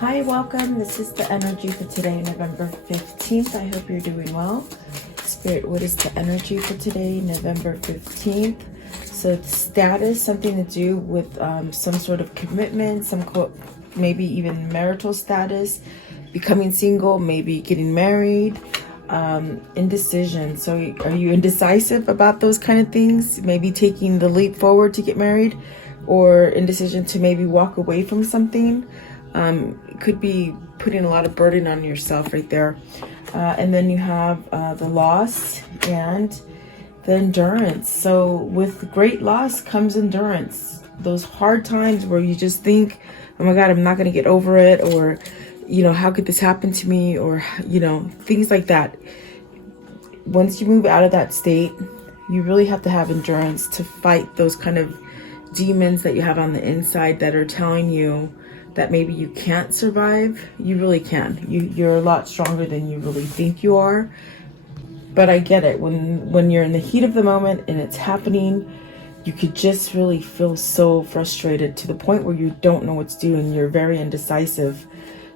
Hi, welcome. This is the energy for today, November 15th. I hope you're doing well. Spirit, what is the energy for today, November 15th? So it's status, something to do with some sort of commitment, maybe even marital status, becoming single, maybe getting married, indecision. So are you indecisive about those kind of things? Maybe taking the leap forward to get married, or indecision to maybe walk away from something. It could be putting a lot of burden on yourself right there. And then you have the loss and the endurance. So with great loss comes endurance. Those hard times where you just think, oh my God, I'm not going to get over it, or, how could this happen to me, or, things like that. Once you move out of that state, you really have to have endurance to fight those kind of demons that you have on the inside that are telling you that maybe you can't survive. You really can. You're a lot stronger than you really think you are. But I get it. When you're in the heat of the moment and it's happening, you could just really feel so frustrated to the point where you don't know what to do and you're very indecisive.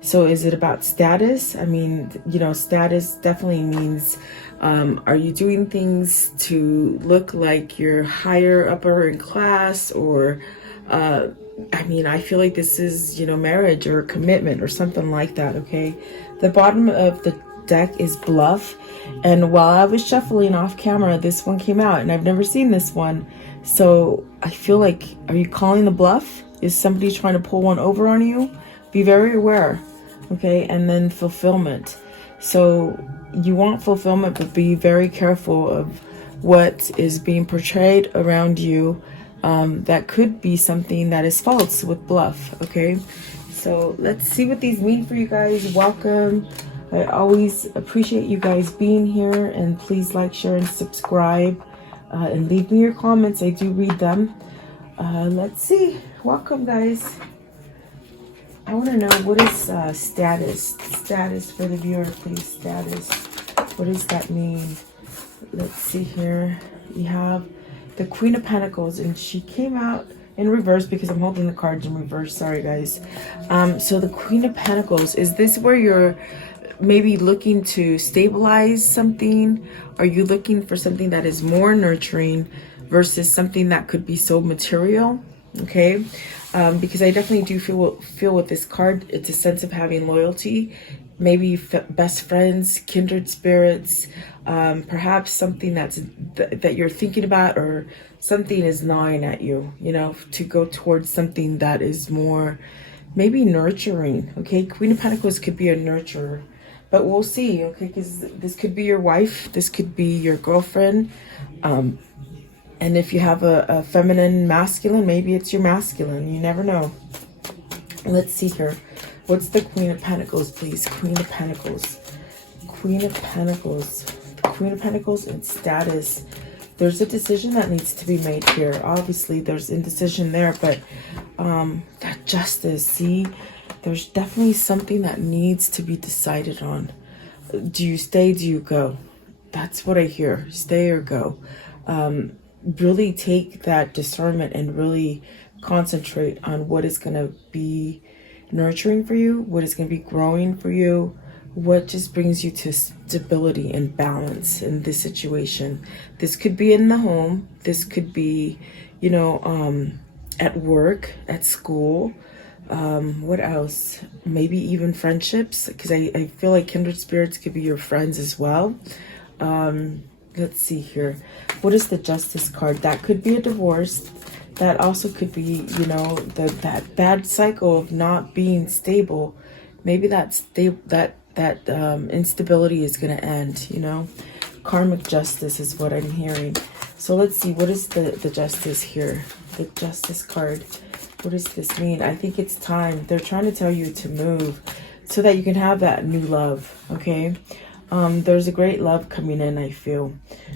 So is it about status? I mean, status definitely means, are you doing things to look like you're higher upper in class, or I feel like this is, marriage or commitment or something like that, okay? The bottom of the deck is bluff. And while I was shuffling off camera, this one came out, and I've never seen this one. So I feel like, are you calling the bluff? Is somebody trying to pull one over on you? Be very aware, okay? And then fulfillment. So you want fulfillment, but be very careful of what is being portrayed around you. That could be something that is false with bluff, okay? So let's see what these mean for you guys. Welcome. I always appreciate you guys being here, and please like, share, and subscribe, and leave me your comments. I do read them. Let's see. Welcome, guys. I want to know, what is status for the viewer, please. Status, what does that mean? Let's see here. You have the Queen of Pentacles, and she came out in reverse because I'm holding the cards in reverse. Sorry, guys. So the Queen of Pentacles, is this where you're maybe looking to stabilize something? Are you looking for something that is more nurturing versus something that could be so material? Okay. Because I definitely do feel with this card, it's a sense of having loyalty, maybe best friends, kindred spirits, perhaps something that you're thinking about, or something is gnawing at you, to go towards something that is more maybe nurturing. Okay, Queen of Pentacles could be a nurturer, but we'll see. Okay, because this could be your wife, this could be your girlfriend, and if you have a feminine masculine, maybe it's your masculine. You never know. Let's see here. What's the Queen of Pentacles, please? Queen of Pentacles. Queen of Pentacles. The Queen of Pentacles and status. There's a decision that needs to be made here. Obviously, there's indecision there, but that justice, see? There's definitely something that needs to be decided on. Do you stay? Do you go? That's what I hear. Stay or go. Really take that discernment and really concentrate on what is going to be nurturing for you, what is going to be growing for you, what just brings you to stability and balance in this situation. This could be in the home. This could be, at work, at school. What else? Maybe even friendships, because I feel like kindred spirits could be your friends as well. Let's see here. What is the Justice card? That could be a divorce. That also could be, that bad cycle of not being stable. Maybe that instability is going to end, Karmic justice is what I'm hearing. So let's see. What is the Justice here? The Justice card. What does this mean? I think it's time. They're trying to tell you to move so that you can have that new love, okay? There's a great love coming in, I feel.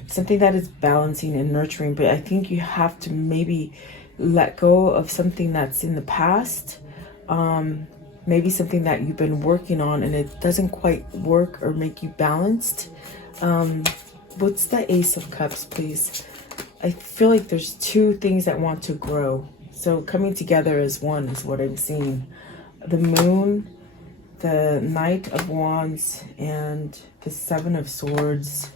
Something that is balancing and nurturing, but I think you have to maybe let go of something that's in the past. Maybe something that you've been working on and it doesn't quite work or make you balanced. What's the Ace of Cups, please? I feel like there's two things that want to grow. So coming together as one is what I'm seeing. The Moon the Knight of Wands and the Seven of Swords.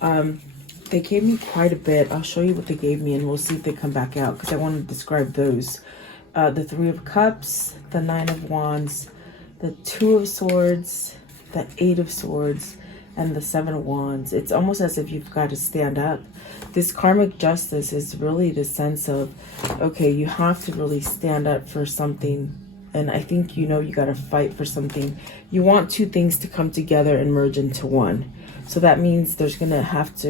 They gave me quite a bit. I'll show you what they gave me and we'll see if they come back out because I want to describe those. The Three of Cups, the Nine of Wands, the Two of Swords, the Eight of Swords, and the Seven of Wands. It's almost as if you've got to stand up. This karmic justice is really the sense of, okay, you have to really stand up for something. And I think, you know, you got to fight for something. You want two things to come together and merge into one. So that means there's going to have to,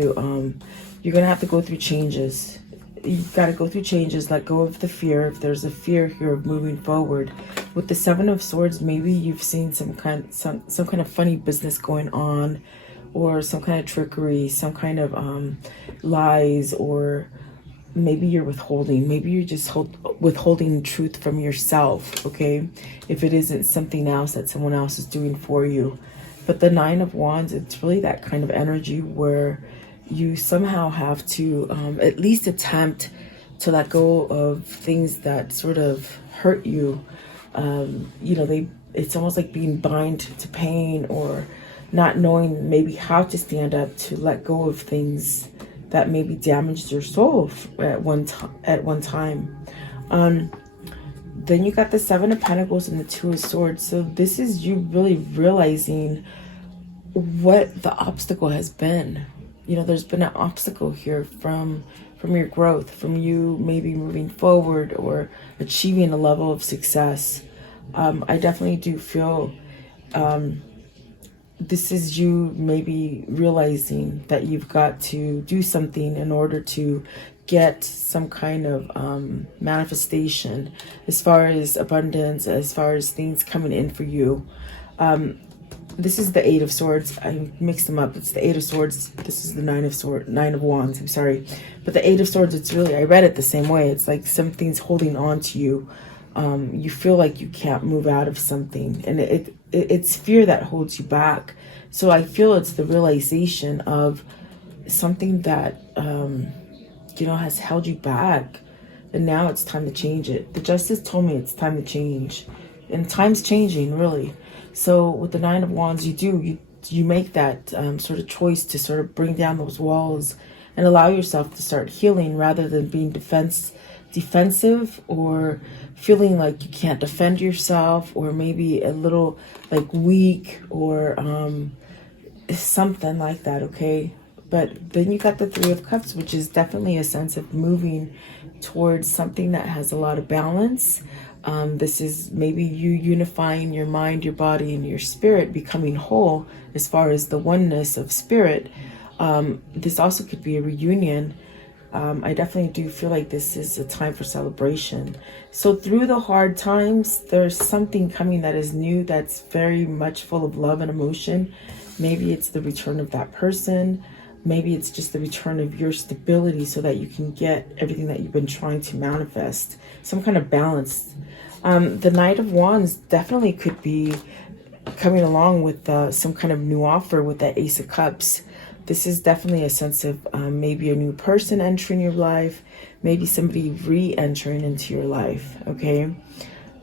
you're going to have to go through changes. You've got to go through changes, let go of the fear. If there's a fear here of moving forward. With the Seven of Swords, maybe you've seen some kind of funny business going on, or some kind of trickery, some kind of lies, or maybe you're withholding. Maybe you're just withholding truth from yourself, okay? If it isn't something else that someone else is doing for you. But the Nine of Wands, it's really that kind of energy where you somehow have to at least attempt to let go of things that sort of hurt you. You know, it's almost like being bound to pain, or not knowing maybe how to stand up to let go of things that maybe damaged your soul at one time. Then you got the Seven of Pentacles and the Two of Swords. So this is you really realizing what the obstacle has been. You know, there's been an obstacle here from your growth, from you maybe moving forward or achieving a level of success. I definitely do feel this is you maybe realizing that you've got to do something in order to get some kind of manifestation as far as abundance, as far as things coming in for you. This is the Eight of Swords. I mixed them up. It's the Eight of Swords. This is the Nine of Wands. I'm sorry. But the Eight of Swords, it's really, I read it the same way. It's like something's holding on to you. You feel like you can't move out of something. And it's fear that holds you back. So I feel it's the realization of something that, you know, has held you back. And now it's time to change it. The Justice told me it's time to change. And time's changing, really. So with the Nine of Wands, you make that sort of choice to sort of bring down those walls and allow yourself to start healing rather than being defensive or feeling like you can't defend yourself, or maybe a little like weak, or something like that, okay? But then you got the Three of Cups, which is definitely a sense of moving towards something that has a lot of balance. This is maybe you unifying your mind, your body, and your spirit, becoming whole as far as the oneness of spirit. This also could be a reunion. I definitely do feel like this is a time for celebration. So through the hard times, there's something coming that is new, that's very much full of love and emotion. Maybe it's the return of that person. Maybe it's just the return of your stability so that you can get everything that you've been trying to manifest. Some kind of balance. The Knight of Wands definitely could be coming along with some kind of new offer with that Ace of Cups. This is definitely a sense of maybe a new person entering your life, maybe somebody re-entering into your life, okay?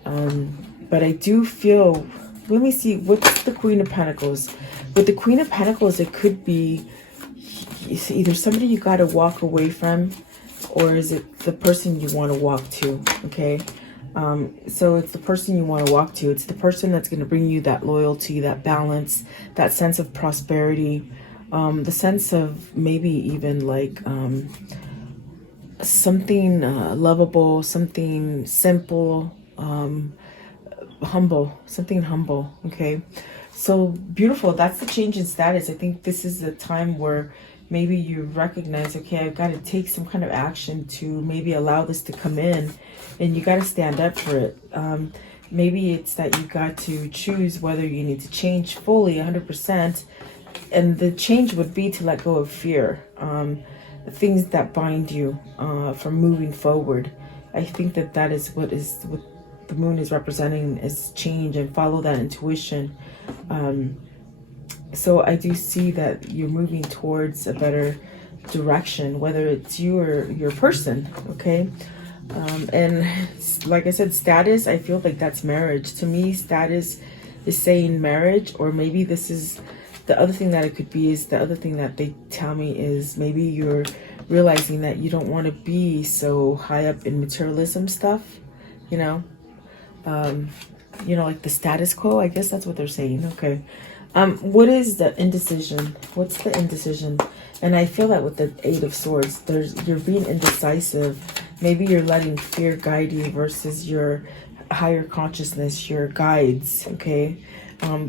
But I do feel, let me see, what's the Queen of Pentacles? With the Queen of Pentacles, it could be either somebody you got to walk away from, or is it the person you want to walk to, okay? So it's the person you want to walk to. It's the person that's going to bring you that loyalty, that balance, that sense of prosperity, the sense of maybe even like something lovable, something simple, humble, something humble, okay? So beautiful. That's the change in status. I think this is a time where maybe you recognize, okay, I've got to take some kind of action to maybe allow this to come in, and you got to stand up for it. Maybe it's that you got to choose whether you need to change fully 100%. And the change would be to let go of fear, the things that bind you from moving forward. I think that is what the moon is representing, is change, and follow that intuition. So I do see that you're moving towards a better direction, whether it's you or your person, okay? And like I said, status, I feel like that's marriage. To me, status is saying marriage, or maybe this is the other thing that it could be. Is the other thing that they tell me is maybe you're realizing that you don't want to be so high up in materialism stuff, you know, like the status quo. I guess that's what they're saying. Okay. What is the indecision? What's the indecision? And I feel that with the Eight of Swords, you're being indecisive. Maybe you're letting fear guide you versus your higher consciousness, your guides, okay?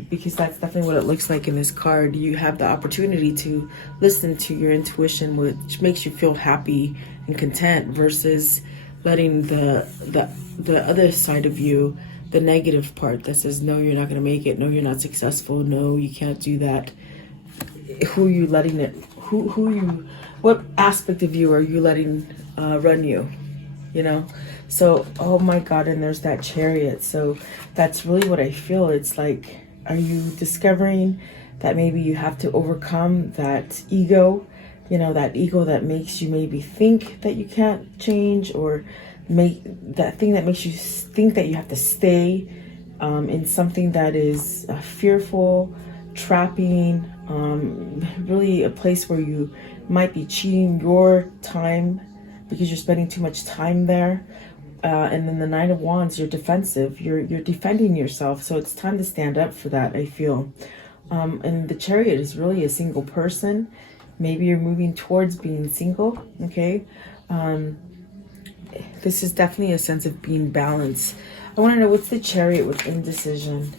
Because that's definitely what it looks like in this card. You have the opportunity to listen to your intuition, which makes you feel happy and content, versus letting the other side of you, the negative part that says, no, you're not going to make it. No, you're not successful. No, you can't do that. Who are you letting it, what aspect of you are you letting run you, you know? So, oh my God, and there's that Chariot. So that's really what I feel. It's like, are you discovering that maybe you have to overcome that ego, that ego that makes you maybe think that you can't change, or make that thing that makes you think that you have to stay in something that is fearful, trapping, really a place where you might be cheating your time because you're spending too much time there. And then the Nine of Wands, you're defensive. You're defending yourself. So it's time to stand up for that, I feel. And the Chariot is really a single person. Maybe you're moving towards being single, okay? This is definitely a sense of being balanced. I want to know, what's the Chariot with indecision?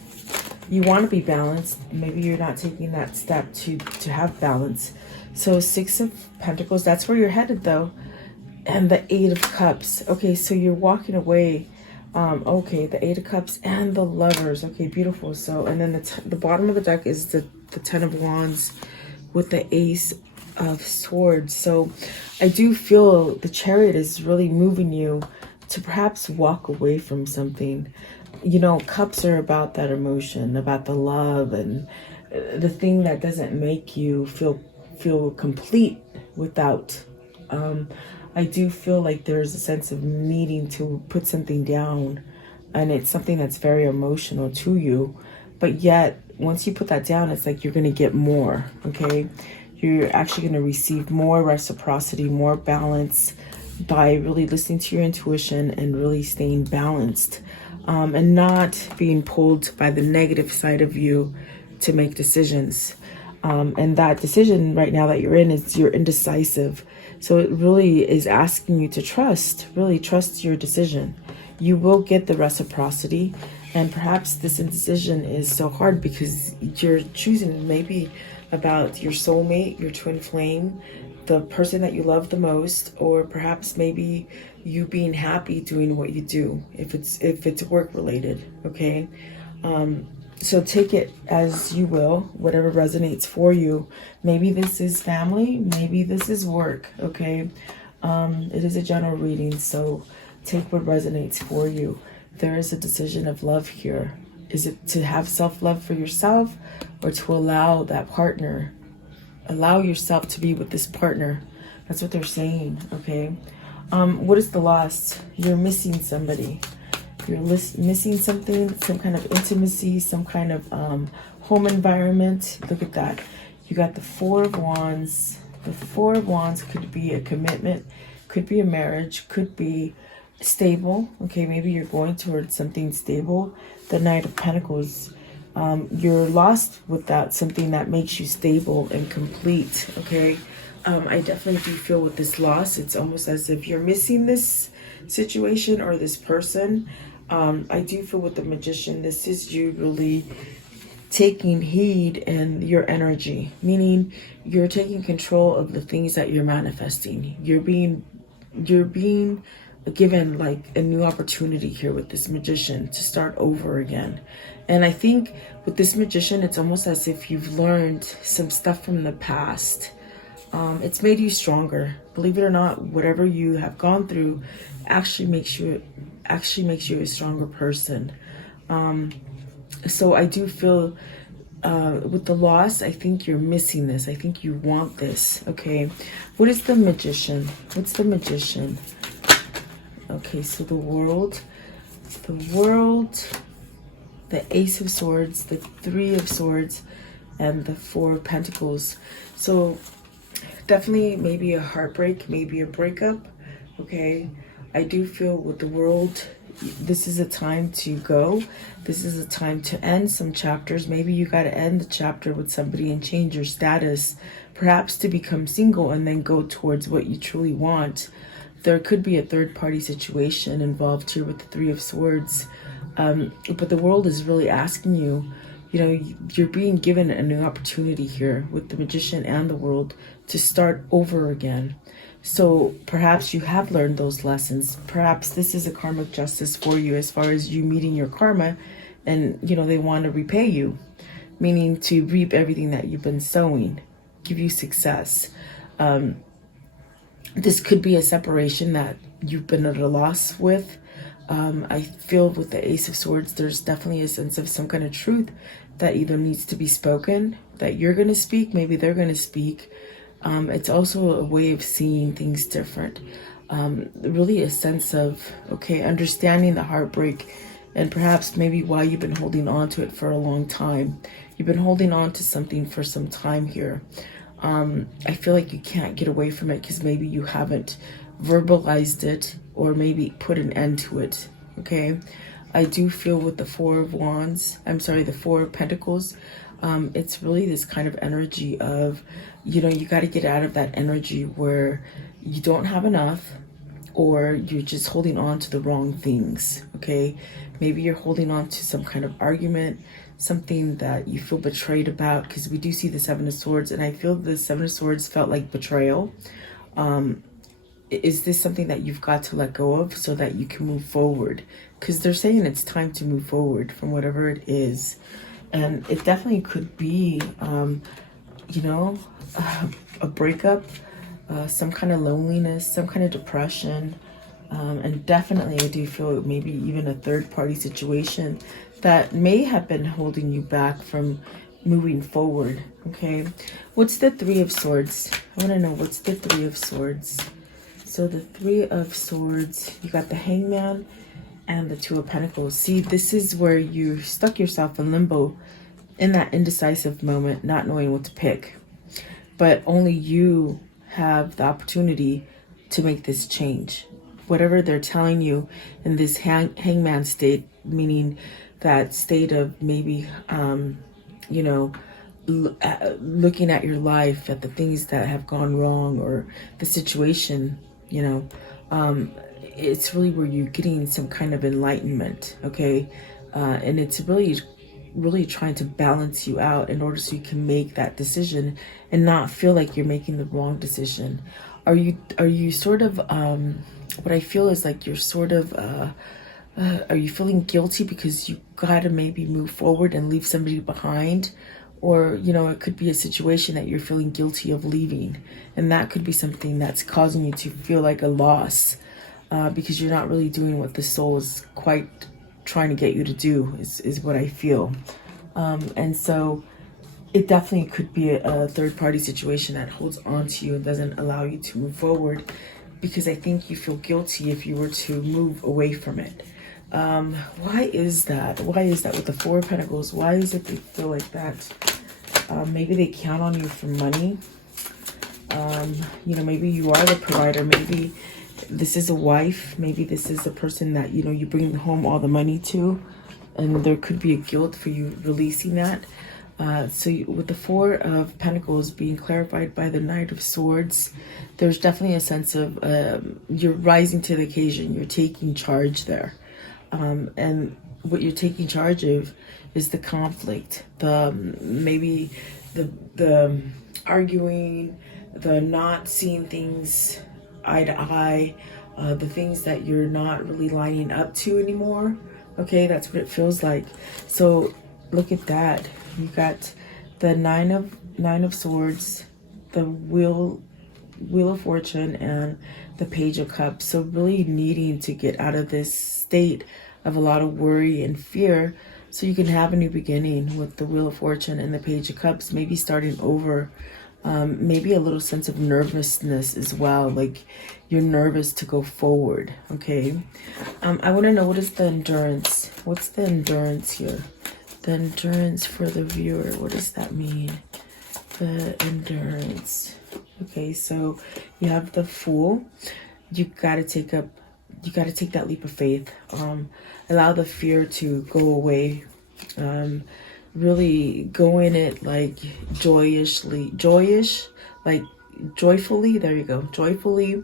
You want to be balanced. Maybe you're not taking that step to have balance. So Six of Pentacles, that's where you're headed though. And the Eight of Cups. Okay, so you're walking away. Okay, the Eight of Cups and the Lovers. Okay, beautiful. So, and then the bottom of the deck is the Ten of Wands with the Ace of Swords. So I do feel the Chariot is really moving you to perhaps walk away from something. Cups are about that emotion, about the love, and the thing that doesn't make you feel complete without. I do feel like there's a sense of needing to put something down, and it's something that's very emotional to you. But yet, once you put that down, it's like you're going to get more, okay? You're actually going to receive more reciprocity, more balance by really listening to your intuition and really staying balanced, and not being pulled by the negative side of you to make decisions. And that decision right now that you're in is you're indecisive. So it really is asking you to really trust your decision. You will get the reciprocity. And perhaps this indecision is so hard because you're choosing maybe about your soulmate, your twin flame, the person that you love the most, or perhaps maybe you being happy doing what you do, if it's work related, okay? So take it as you will, whatever resonates for you. Maybe this is family, maybe this is work, okay? It is a general reading, so take what resonates for you. There is a decision of love here. Is it to have self-love for yourself, or to allow that partner, allow yourself to be with this partner? That's what they're saying, okay? What is the loss? You're missing somebody. You're missing something, some kind of intimacy, some kind of home environment. Look at that. You got the Four of Wands. The Four of Wands could be a commitment, could be a marriage, could be stable. Okay, maybe you're going towards something stable. The Knight of Pentacles. You're lost without something that makes you stable and complete. Okay, I definitely do feel with this loss, it's almost as if you're missing this situation or this person. I do feel with the Magician, this is you really taking heed in your energy, meaning you're taking control of the things that you're manifesting. You're being given like a new opportunity here with this Magician to start over again. And I think with this Magician, it's almost as if you've learned some stuff from the past. It's made you stronger. Believe it or not, whatever you have gone through actually makes you a stronger person. So I do feel with the loss, I think you're missing this. I think you want this. Okay, what is the Magician? What's the Magician? Okay, so the World, the Ace of Swords, the Three of Swords, and the Four of Pentacles. So definitely maybe a heartbreak, maybe a breakup. Okay, I do feel with the world, this is a time to go. This is a time to end some chapters. Maybe you got to end the chapter with somebody and change your status, perhaps to become single and then go towards what you truly want. There could be a third party situation involved here with the Three of Swords. But the world is really asking you, you know, you're being given a new opportunity here with the Magician and the World to start over again. So perhaps you have learned those lessons. Perhaps this is a karmic justice for you as far as you meeting your karma, and, you know, they want to repay you, meaning to reap everything that you've been sowing, give you success. This could be a separation that you've been at a loss with. I feel with the Ace of Swords, there's definitely a sense of some kind of truth that either needs to be spoken, that you're going to speak, maybe they're going to speak. It's also a way of seeing things different. Really a sense of, okay, understanding the heartbreak and perhaps maybe why you've been holding on to it for a long time. You've been holding on to something for some time here. I feel like you can't get away from it because maybe you haven't verbalized it or maybe put an end to it. Okay, I do feel with the Four of Pentacles, it's really this kind of energy of, you know, you got to get out of that energy where you don't have enough or you're just holding on to the wrong things. Okay, maybe you're holding on to some kind of argument, something that you feel betrayed about, because we do see the Seven of Swords, and I feel the Seven of Swords felt like betrayal. Is this something that you've got to let go of so that you can move forward? Because they're saying it's time to move forward from whatever it is. And it definitely could be, you know, a breakup, some kind of loneliness, some kind of depression. And definitely I do feel maybe even a third party situation that may have been holding you back from moving forward. Okay, what's the Three of Swords? I want to know, what's the Three of Swords? So the Three of Swords, you got the Hangman and the Two of Pentacles. See, this is where you stuck yourself in limbo in that indecisive moment, not knowing what to pick. But only you have the opportunity to make this change. Whatever they're telling you in this hangman state, meaning that state of maybe, you know, looking at your life, at the things that have gone wrong or the situation, you know, it's really where you're getting some kind of enlightenment. Okay, and it's really trying to balance you out in order so you can make that decision and not feel like you're making the wrong decision. Are you sort of, what I feel is like you're sort of, are you feeling guilty because you gotta maybe move forward and leave somebody behind? Or, you know, it could be a situation that you're feeling guilty of leaving, and that could be something that's causing you to feel like a loss, because you're not really doing what the soul is quite trying to get you to do, is what I feel. And so it definitely could be a third party situation that holds on to you and doesn't allow you to move forward, because I think you feel guilty if you were to move away from it. Why is that? Why is that with the Four of Pentacles? Why is it they feel like that? Maybe they count on you for money. You know, maybe you are the provider. Maybe this is a wife. Maybe this is a person that, you know, you bring home all the money to, and there could be a guilt for you releasing that. With the Four of Pentacles being clarified by the Knight of Swords, there's definitely a sense of you're rising to the occasion. You're taking charge there. And what you're taking charge of is the conflict, maybe the arguing, the not seeing things eye to eye, the things that you're not really lining up to anymore. Okay, that's what it feels like. So look at that. You got the Nine of Swords, the Wheel of Fortune, and the Page of Cups. So really needing to get out of this state of a lot of worry and fear so you can have a new beginning with the Wheel of Fortune and the Page of Cups, maybe starting over. Maybe a little sense of nervousness as well, like you're nervous to go forward. Okay, I want to know, what is the endurance? What's the endurance here? The endurance for the viewer. What does that mean? The endurance. Okay, so you have the Fool. You gotta take that leap of faith. Allow the fear to go away. Really go in it like joyous, like joyfully. There you go, joyfully.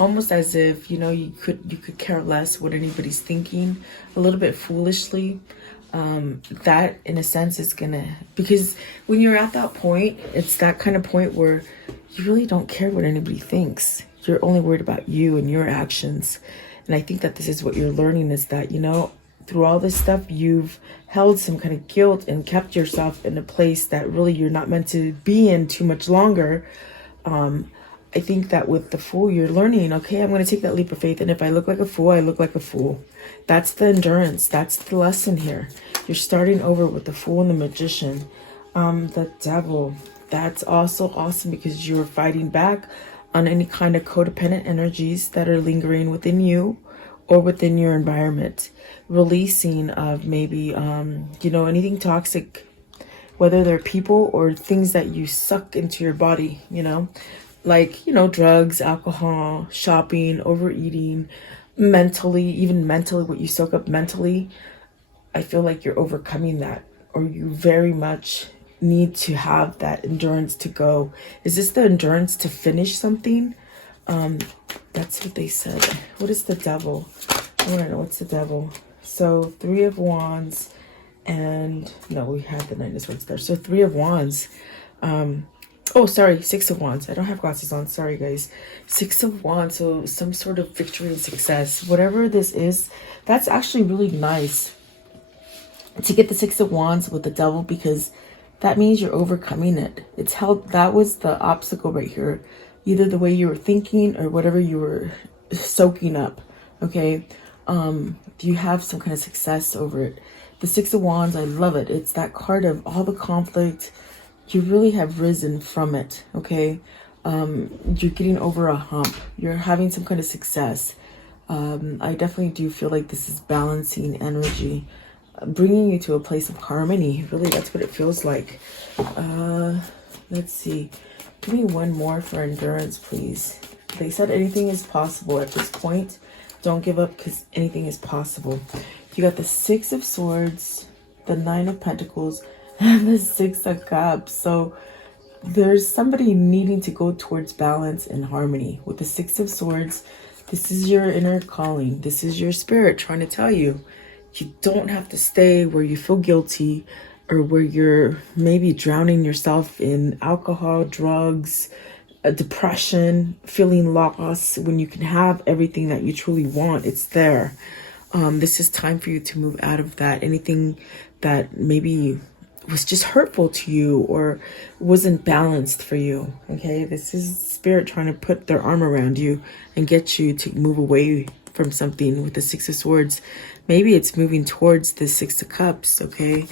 Almost as if you could care less what anybody's thinking. A little bit foolishly. That in a sense is gonna, because when you're at that point, it's that kind of point where you really don't care what anybody thinks. You're only worried about you and your actions. And I think that this is what you're learning, is that through all this stuff, you've held some kind of guilt and kept yourself in a place that really you're not meant to be in too much longer. I think that with the Fool, you're learning, okay, I'm going to take that leap of faith. And if I look like a fool, I look like a fool. That's the endurance. That's the lesson here. You're starting over with the Fool and the Magician. The Devil. That's also awesome because you're fighting back on any kind of codependent energies that are lingering within you or within your environment. Releasing of maybe, anything toxic, whether they're people or things that you suck into your body, like, drugs, alcohol, shopping, overeating, even mentally, what you soak up mentally. I feel like you're overcoming that, or you very much need to have that endurance to go. Is this the endurance to finish something? That's what they said. What is the Devil? I want to know, what's the Devil? So 3 of Wands, and no, we had the Knight of Swords there. So 3 of Wands. Oh, sorry, 6 of Wands. I don't have glasses on. Sorry, guys. 6 of Wands. So some sort of victory and success. Whatever this is, that's actually really nice to get the 6 of Wands with the Devil, because that means you're overcoming it. It's held. That was the obstacle right here. Either the way you were thinking or whatever you were soaking up. Okay. You have some kind of success over it. The 6 of Wands, I love it. It's that card of all the conflict. You really have risen from it, okay? You're getting over a hump. You're having some kind of success. I definitely do feel like this is balancing energy, bringing you to a place of harmony. Really, that's what it feels like. Let's see. Give me one more for endurance, please. They said anything is possible at this point. Don't give up, because anything is possible. You got the 6 of Swords, the 9 of Pentacles, and the 6 of Cups. So there's somebody needing to go towards balance and harmony. With the 6 of Swords, this is your inner calling. This is your spirit trying to tell you, you don't have to stay where you feel guilty, or where you're maybe drowning yourself in alcohol, drugs, depression, feeling lost, when you can have everything that you truly want. It's there. This is time for you to move out of that. Anything that maybe was just hurtful to you or wasn't balanced for you. Okay, this is spirit trying to put their arm around you and get you to move away from something. With the 6 of Swords, maybe it's moving towards the 6 of Cups. Okay,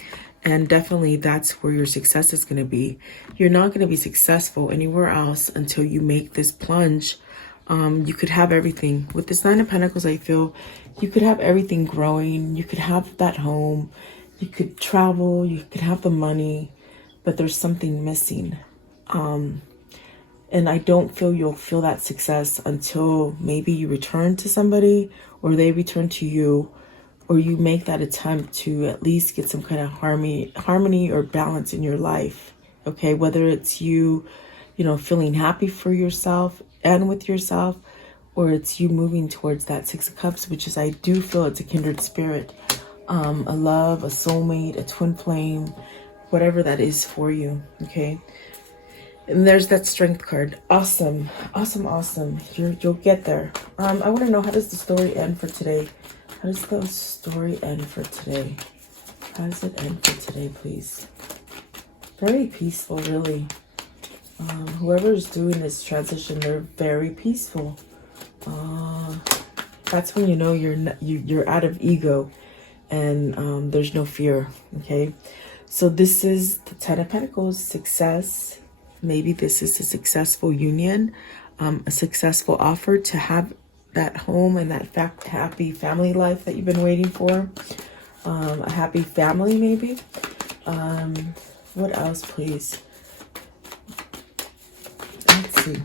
and definitely that's where your success is going to be. You're not going to be successful anywhere else until you make this plunge. You could have everything. With this 9 of Pentacles, I feel you could have everything growing. You could have that home. You could travel. You could have the money. But there's something missing. And I don't feel you'll feel that success until maybe you return to somebody, or they return to you, or you make that attempt to at least get some kind of harmony or balance in your life. Okay, whether it's you feeling happy for yourself and with yourself, or it's you moving towards that 6 of Cups, which is, I do feel it's a kindred spirit, a love, a soulmate, a twin flame, whatever that is for you. Okay, and there's that Strength card. Awesome, awesome, awesome. You'll get there. I want to know, how does the story end for today? How does the story end for today? How does it end for today, please? Very peaceful, really. Whoever's doing this transition, they're very peaceful. That's when you know you're out of ego, and there's no fear. Okay, so this is the 10 of Pentacles, success. Maybe this is a successful union, a successful offer to have that home and that happy family life that you've been waiting for. a happy family maybe. What else, please? Let's see.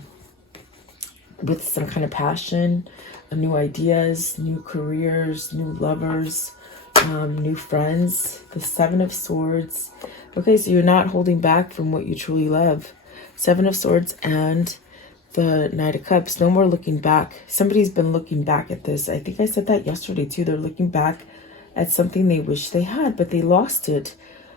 With some kind of passion, new ideas, new careers, new lovers, new friends. The Seven of Swords. Okay, so you're not holding back from what you truly love. Seven of Swords and the Knight of Cups. No more looking back. Somebody's been looking back at this. I think I said that yesterday too. They're looking back at something they wish they had, but they lost it.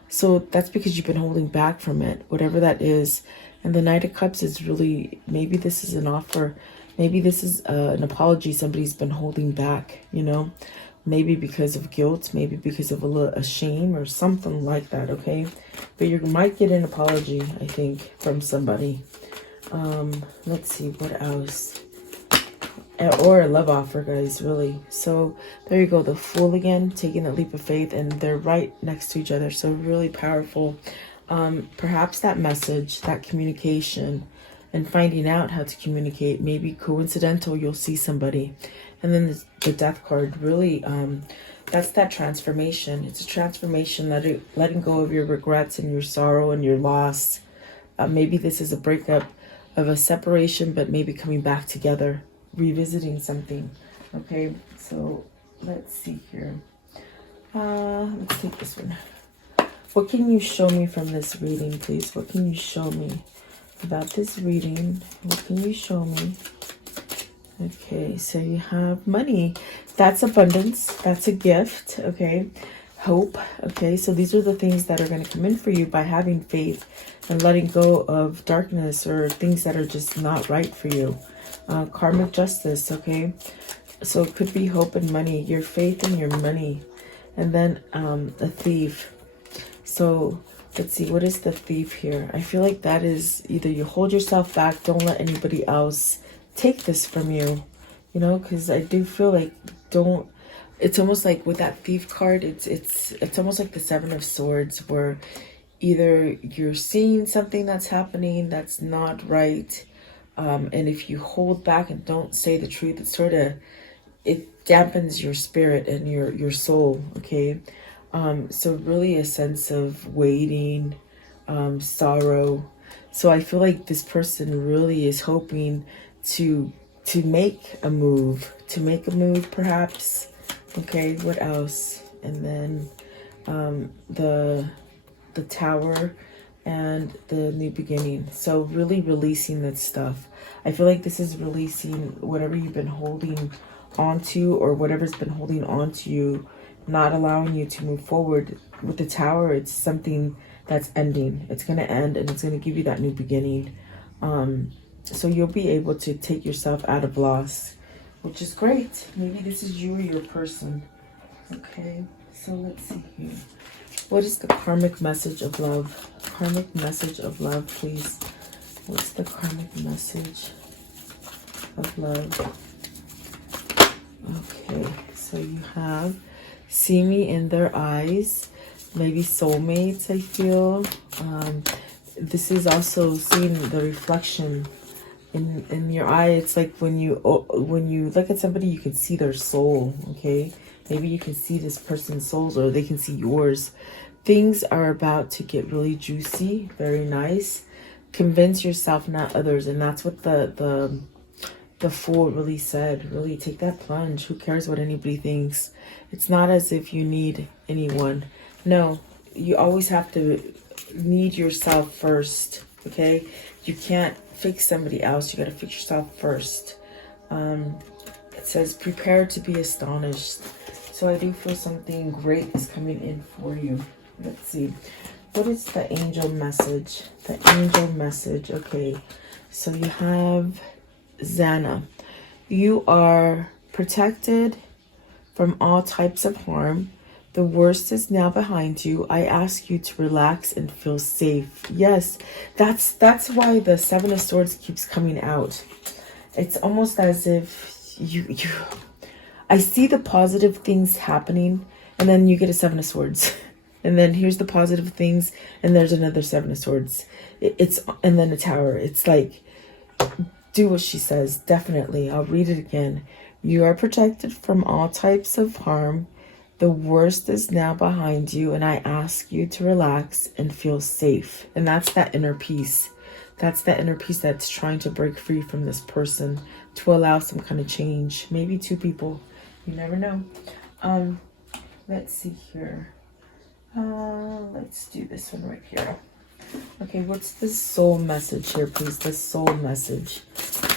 So that's because you've been holding back from it, whatever that is. And the Knight of Cups is really, maybe this is an offer. Maybe this is an apology somebody's been holding back, you know. Maybe because of guilt, maybe because of a shame or something like that, okay? But you might get an apology, I think, from somebody. Let's see, what else? Or a love offer, guys, really. So there you go, the Fool again, taking that leap of faith, and they're right next to each other. So really powerful. Perhaps that message, that communication, and finding out how to communicate, maybe coincidental, you'll see somebody. And then the Death card, really, that's that transformation. It's a transformation, letting go of your regrets and your sorrow and your loss. Maybe this is a breakup of a separation, but maybe coming back together, revisiting something. Okay, so let's see here. Let's take this one. What can you show me from this reading, please? What can you show me about this reading? What can you show me? Okay, so you have money. That's abundance. That's a gift, okay? Hope, okay? So these are the things that are going to come in for you by having faith and letting go of darkness or things that are just not right for you. Karmic justice, okay? So it could be hope and money, your faith and your money. And then a thief. So let's see, what is the thief here? I feel like that is either you hold yourself back, don't let anybody else take this from you, you know, because I do feel like it's almost like with that thief card, it's almost like the Seven of Swords, where either you're seeing something that's happening that's not right, and if you hold back and don't say the truth, it dampens your spirit and your soul, okay? So really a sense of waiting, sorrow. So I feel like this person really is hoping to make a move, perhaps. Okay, what else? And then the Tower and the New Beginning. So really releasing that stuff. I feel like this is releasing whatever you've been holding onto, or whatever's been holding onto you, not allowing you to move forward. With the Tower, it's something that's ending. It's going to end, and it's going to give you that new beginning. So you'll be able to take yourself out of loss, which is great. Maybe this is you or your person. Okay, so let's see here. What is the karmic message of love? Karmic message of love, please. What's the karmic message of love? Okay, so you have see me in their eyes. Maybe soulmates, I feel. This is also seeing the reflection in your eye. It's like when you look at somebody, you can see their soul, okay? Maybe you can see this person's souls, or they can see yours. Things are about to get really juicy, very nice. Convince yourself, not others. And that's what the Fool really said. Really take that plunge. Who cares what anybody thinks? It's not as if you need anyone. No, you always have to need yourself first, okay? You can't fix somebody else. You got to fix yourself first. It says prepare to be astonished. So I do feel something great is coming in for you. Let's see. What is the angel message? The angel message. Okay. So you have Zana. You are protected from all types of harm. The worst is now behind you. I ask you to relax and feel safe. Yes, that's why the Seven of Swords keeps coming out. It's almost as if I see the positive things happening, and then you get a Seven of Swords. And then here's the positive things, and there's another Seven of Swords. And then a Tower. It's like, do what she says. Definitely. I'll read it again. You are protected from all types of harm. The worst is now behind you, and I ask you to relax and feel safe. And that's that inner peace. That's that inner peace that's trying to break free from this person to allow some kind of change. Maybe two people. You never know. Let's see here. Let's do this one right here. Okay, what's the soul message here, please? The soul message.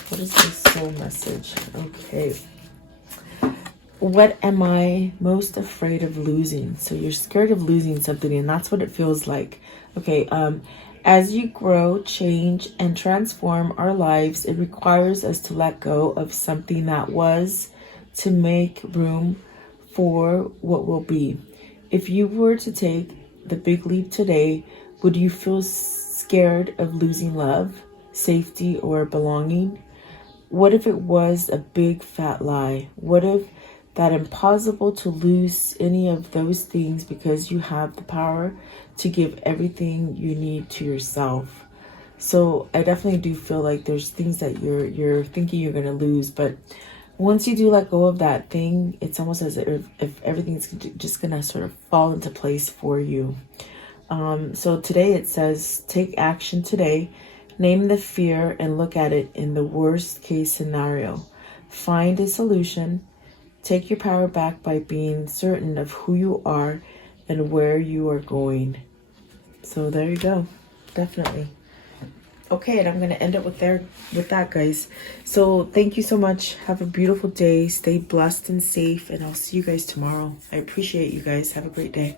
What is the soul message? Okay. What am I most afraid of losing? So you're scared of losing something, and that's what it feels like. Okay, as you grow, change, and transform our lives, it requires us to let go of something that was to make room for what will be. If you were to take the big leap today, would you feel scared of losing love, safety, or belonging? What if it was a big fat lie? What if that impossible to lose any of those things because you have the power to give everything you need to yourself? So I definitely do feel like there's things that you're thinking you're going to lose, but once you do let go of that thing, it's almost as if everything's just going to sort of fall into place for you. So today it says, take action today, name the fear and look at it in the worst case scenario. Find a solution. Take your power back by being certain of who you are and where you are going. So there you go. Definitely. Okay, and I'm going to end it with that, guys. So thank you so much. Have a beautiful day. Stay blessed and safe, and I'll see you guys tomorrow. I appreciate you guys. Have a great day.